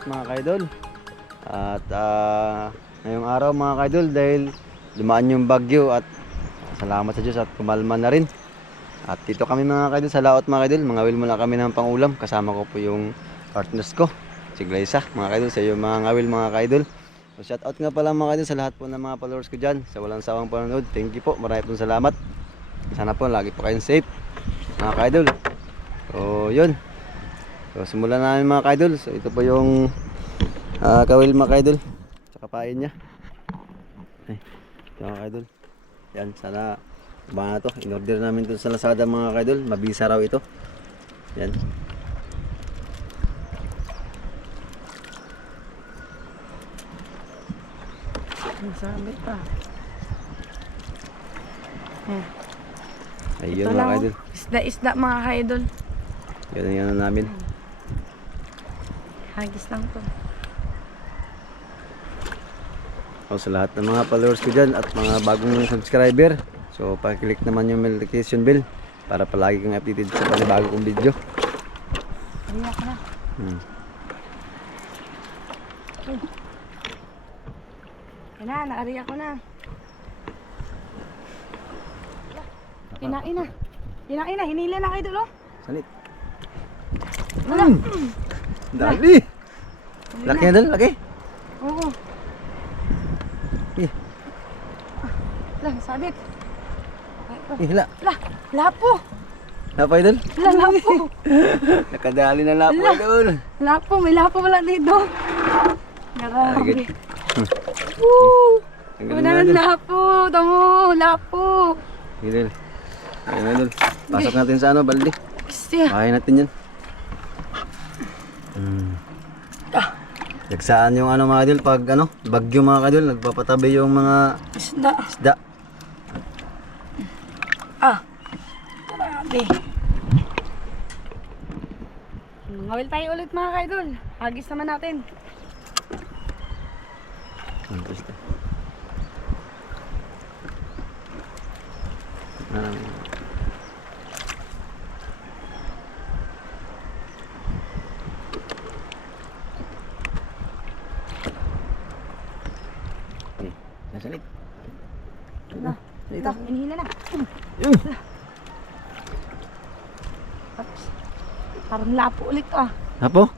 lahat mga kaidol. At ngayong araw mga kaidol, dahil dumaan yung bagyo at salamat sa Diyos at kumalma na rin. At dito kami mga kaidol sa laot mga kaidol, mangawil muna kami ng pangulam. Kasama ko po yung partners ko, si Glyza mga kaidol, sa iyo mga ngawil mga kaidol. So shout out nga pala mga kaidol sa lahat po ng mga followers ko dyan, sa walang sawang panonood. Thank you po, marami pong salamat. Sana po lagi po kayong safe mga kaidol. So yun, so simulan namin mga kaidol. So ito po yung kawil mga kaidol, tsaka pain niya. Ay, ito mga kaidol. Yan, sana ba to, in-order namin to sa Lazada mga kaidol, mabisa raw ito. Yan. Sabi pa. Ayun Ito mga lang, kaidol. isda mga kaidol. Yan ang yan namin. Hagis lang to. O sa lahat ng mga followers ko dyan at mga bagong subscriber, so pakiclick naman yung notification bell para palagi kang updated sa panibago kong video. Ariya ka na. Yan na, naariya ko na. Kinain na. Kinain na, hinila na kaidol oh. Sanit. Wala. Dali! Laki na dal, laki. Oo. Eh, Lah, sabit. hila. Lah, lapo. Napay dal? Lah, lapo. Nakadali na lapo idol. Lapo, may lapo wala dito. Ay, Grabe. good. Woo! Ang galing Wala na ng idol. lapo. Tamo, lapo. Idol. Ayun idol. Pasok natin sa ano, balde. Siya. Kaya natin yan. Nagsaan yung ano mga idol, pag ano, bagyo mga idol, nagpapatabi yung mga Isda. isda. Grabe. Ngawil tayo ulit mga kaidol. Hagis naman natin. Ang isda. Nasalit. Na, na, inihila na. Yung. Oops. Parang lapo ulit ah. Apo?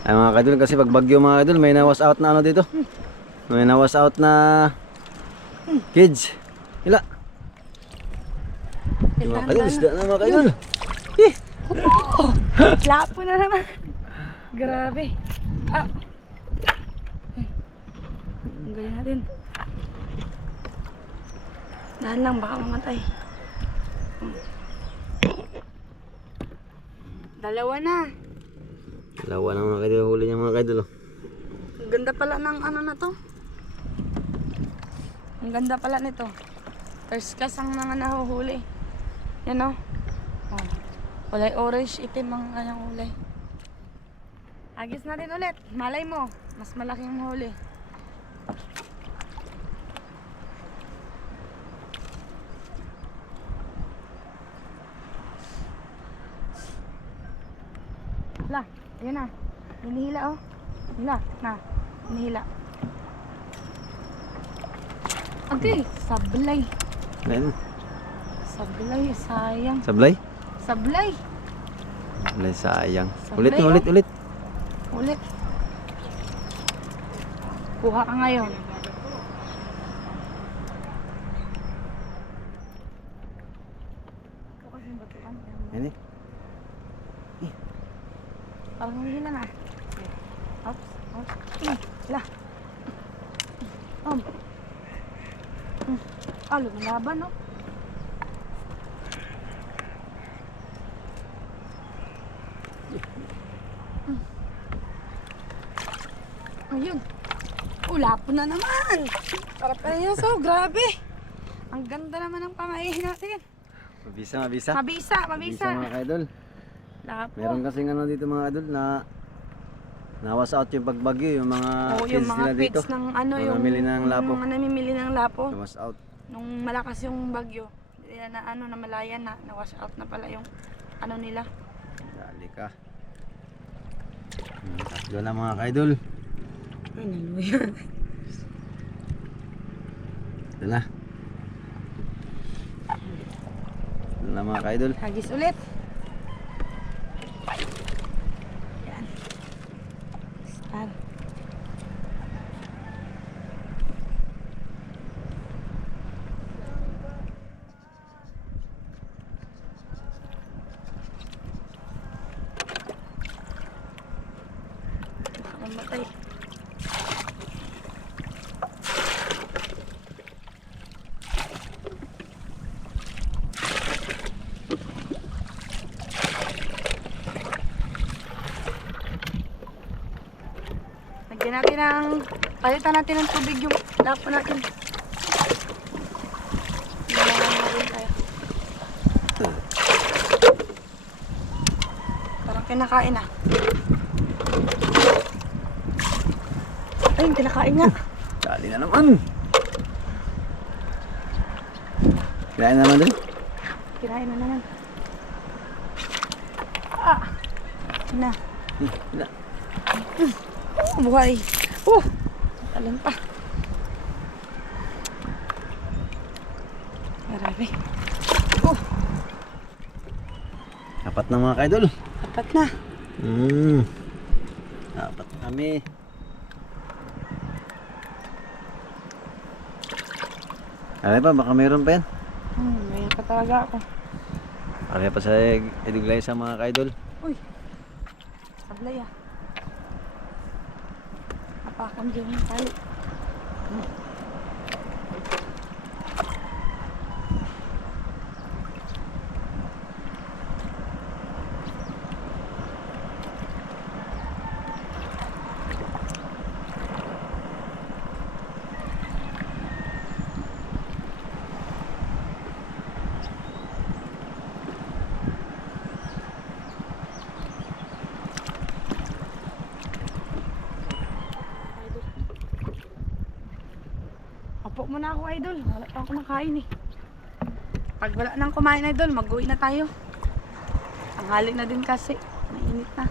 Ay mga kadol, kasi pag bagyo mga kadol, may nawas out na ano dito. May nawas out na kids. Hila. Yung mga kadol, isda na mga kadol. Lapo na naman. Grabe. Ah. Ang gaya natin. Dahan lang, baka mamatay. Dalawa na. Dalawa na mga kadol, huli niya mga kadol. Ang ganda pala ng ano na to. Ang ganda pala nito. First class ang mga nahuhuli. Yan o. Oh. Kulay orange, itim ang kanyang kulay. Agis natin ulit. Malay mo, mas malaki ang huli. La, ayun na. Hinihila oh. Hila, na. Hinihila. Okay, sablay. Ayun. Sablay, sayang. Sablay? Sablay. Sablay, sayang. Sablay, Ulit, ulit, ulit. Ulit. Kuha ka ngayon. Yan eh. Parang humihila na. Oops, oops. La. Lumalaban no? Ayun. Lapo na naman. Para so grabe. Ang ganda naman ng pamahihin natin. Mabisa, mabisa. Mabisa, mabisa. Mabisa mga kadol. Lapo. Meron kasing ano dito mga kadol na nawas out yung pagbagyo, yung mga Oo, kids yung mga nila dito. pits ng ano, Mga yung namili ng lapo. mga namimili ng lapo. Nawas out. Nung malakas yung bagyo, na ano, na malayan na wash out na pala yung ano nila. Dali ka. Tatlo na mga ka-idol. Ay, naluya. Ito na. Ito na mga ka-idol. Hagis ulit. Yan. Star. Mamatay. Lagyan natin ng, palitan natin ng tubig yung lapo natin. Nangangaroon tayo. Parang kinakain ah. Ay, kinakain nga. Dali na naman. Kinain na naman din. Kirain na naman. Ah! Na. Na. Buhay. Talan pa. Marami. Apat na mga ka-idol. Apat na. Apat na kami. Alam pa, baka mayroon pa yan. Mayroon pa talaga ako. Alam pa sa ediglay sa mga ka-idol. Uy. Sablay ah. Apakan dyan yung tali. Apo muna ako, idol. Wala pa ako makain eh. Pag wala nang kumain, idol, mag-uwi na tayo. Tanghali na din kasi. Mainit na.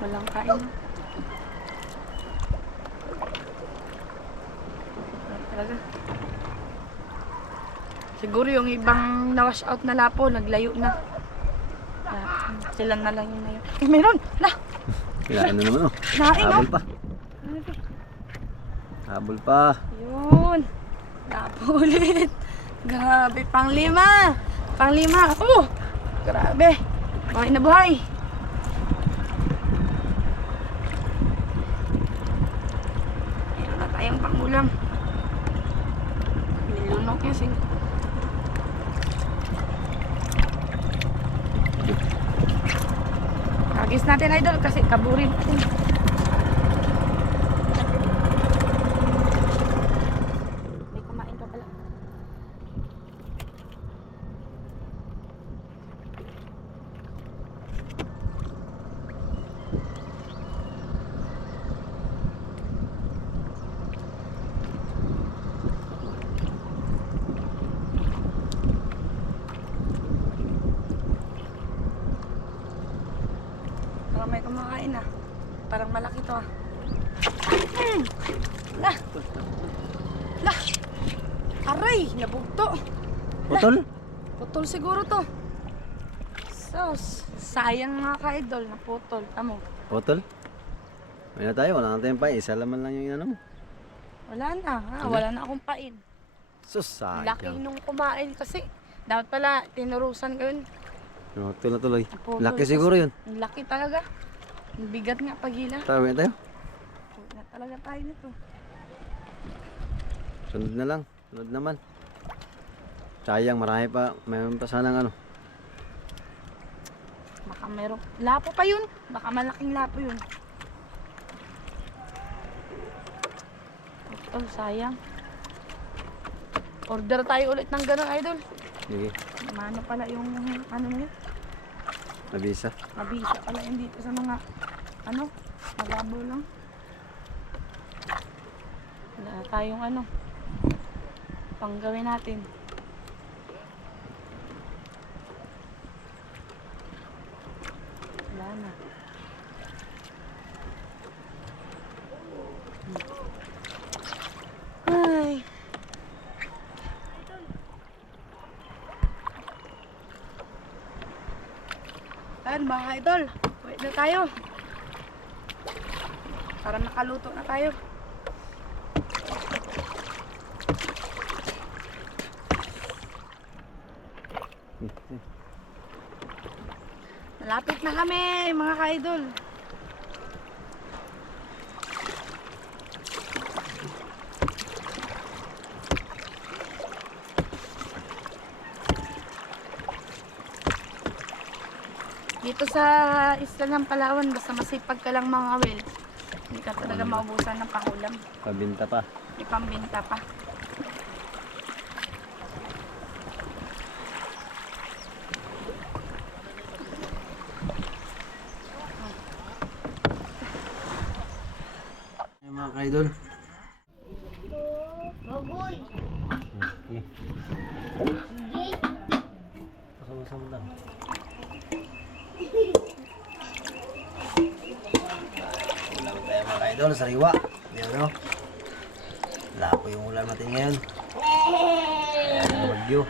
Walang kain na. Wala talaga. Siguro yung ibang na-wash out na lapo, naglayo na. Sila na lang yung nayo. Eh, meron! La! Kinain na naman oh. Nain oh! Habol pa. Habol pa. Yun! Lapo ulit! Grabe, panglima! Panglima! Oh! Grabe! Buhay na buhay! Meron na tayong pangulam. Nilunok yun sing. Hagis natin, idol, kasi kaburin natin. May kumain ka pala. Parang may kumakain ah. Parang malaki to ah. La! La! Aray! Nabugto! Putol? Putol siguro to. Sos! Sayang mga ka-idol na putol. Tamo. Putol? May na tayo, wala na tayong pa. Isa laman lang yung ano mo. Wala na. Wala na akong pain. Sus, Laki sayang. nung kumain kasi. Dapat pala tinurusan ko yun. Putol na tuloy. Naputol. Laki siguro yun. Ang laki talaga. Ang bigat nga pagila. Tawin na tayo. Huwag na talaga tayo nito. Sunod na lang. Sunod naman. Sayang, marami pa. Mayroon pa sanang ano. Baka meron. Lapo pa yun. Baka malaking lapo yun. Oh, sayang. Order tayo ulit ng gano'n, idol. Sige, Mano pala yung ano na yun? nabisa. Mabisa pala yun dito sa mga ano, malabo lang. Wala tayong ano, panggawin natin. na. Ay. Ayan mga idol, wait na tayo. Para nakaluto na tayo. Malapit na kami mga ka-idol. Dito sa isla ng Palawan, basta masipag ka lang mga wel, hindi ka talaga maubusan ng pangulam. Pabinta pa. May pambinta pa. Ay, mga ka-idol. Baboy. Okay. Hindi. Pasama-sama lang. Ulam tayo mga ka-idol, sariwa. Yan o. Wala po yung ulam natin ngayon. Ayan, bagyo.